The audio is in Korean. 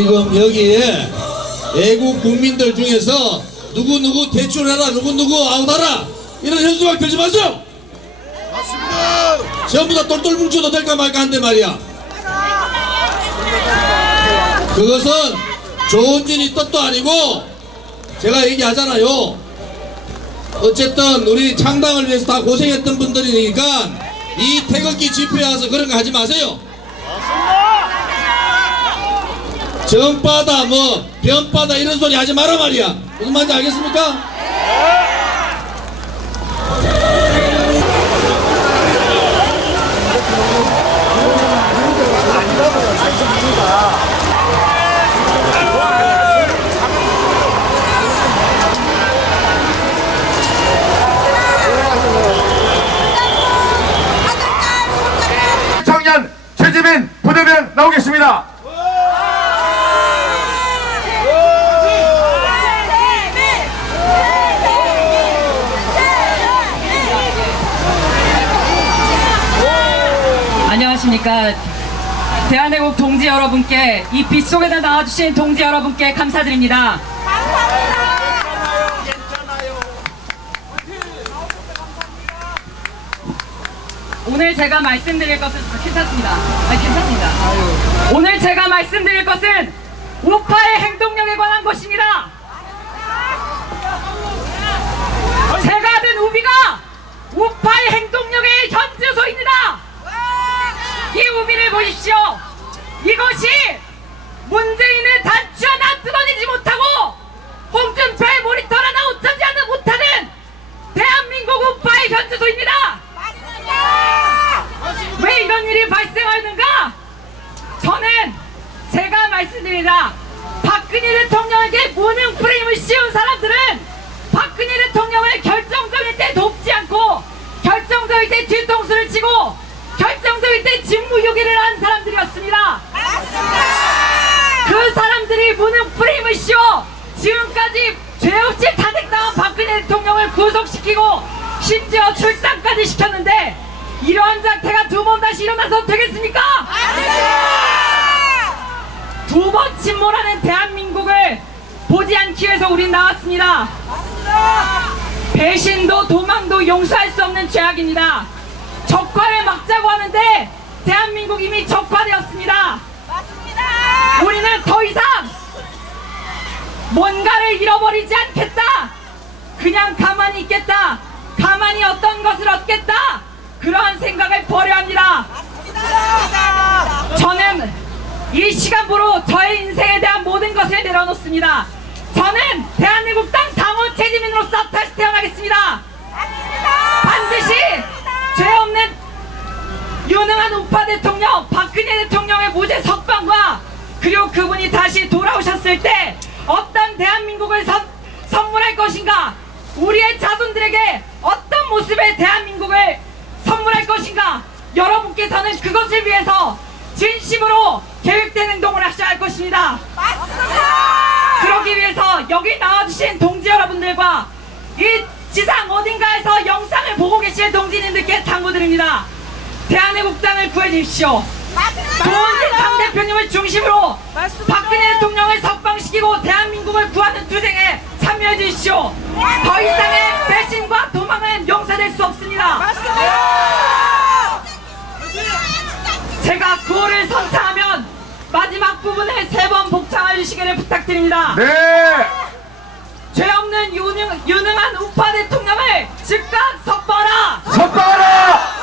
지금 여기에 애국 국민들 중에서 누구누구 대출해라 누구누구 아웃하라 이런 현수막 들지 마세요 맞습니다. 전부 다 똘똘 뭉쳐도 될까 말까 한데 말이야. 그것은 좋은 진이 뜻도 아니고 제가 얘기하잖아요. 어쨌든 우리 창당을 위해서 다 고생했던 분들이니까 이 태극기 집회에 와서 그런 거 하지 마세요 정바다 뭐 변바다 이런 소리 하지 마라 말이야 무슨 말인지 알겠습니까? 하십니까. 대한애국 동지 여러분께 이빛 속에다 나와주신 동지 여러분께 감사드립니다. 오늘 제가 말씀드릴 것은 아, 괜찮습니다. 아, 괜찮습니다. 오늘 제가 말씀드릴 것은 우파의 행동력에 관한 것입니다. 제가 든 우비가 우파의 행동력의 현주소입니다. 이 우비를 보십시오. 이것이 문재인의 단추 하나 뜯어내지 못하고 홍준표의 모니터 하나 옷하지 않는 못하는 대한민국 우파의 현주소입니다. 왜 이런 일이 발생하는가? 저는 제가 말씀드립니다. 박근혜 대통령에게 무능 프레임을 씌운 사람들은 박근혜 대통령을 결정적일 때 돕지 않고 결정적일 때 뒤통수를 치고 직무유기를 한 사람들이었습니다. 그 사람들이 무능 프레임을 씌워 지금까지 죄 없이 탄핵당한 박근혜 대통령을 구속시키고 심지어 출당까지 시켰는데 이러한 장태가 두 번 다시 일어나서 되겠습니까? 두 번 침몰하는 대한민국을 보지 않기 위해서 우린 나왔습니다. 배신도 도망도 용서할 수 없는 죄악입니다. 적화를 막자고 하는데 대한민국 이미 적화되었습니다. 우리는 더 이상 뭔가를 잃어버리지 않겠다. 그냥 가만히 있겠다. 가만히 어떤 것을 얻겠다. 그러한 생각을 버려야 합니다. 저는 이 시간부로 저의 인생에 대한 모든 것을 내려놓습니다. 저는 대한민국당 당원 최지민으로서 다시 태어나겠습니다. 반드시 죄 없는 유능한 우파 대통령 박근혜 대통령의 무죄 석방과 그리고 그분이 다시 돌아오셨을 때 어떤 대한민국을 선, 선물할 것인가? 우리의 자손들에게 어떤 모습의 대한민국을 선물할 것인가? 여러분께서는 그것을 위해서 진심으로 계획된 행동을 하셔야 할 것입니다. 그러기 위해서 여기 나와주신 동지 여러분들과 이 지상 어딘가에서 영상을 보고 계신 동지님들께 당부드립니다. 대한애국당을 구해주십시오 조원진 당 대표님을 중심으로 박근혜 대통령을 석방시키고 대한민국을 구하는 투쟁에 참여해 주십시오. 더 이상의 배신과 도망은 용서될 수 없습니다. 제가 구호를 선창하면 마지막 부분에 세 번 복창해 주시기를 부탁드립니다. 네. 죄 없는 유능, 유능한 우파 대통령을 즉각! 석방하라! 석방하라!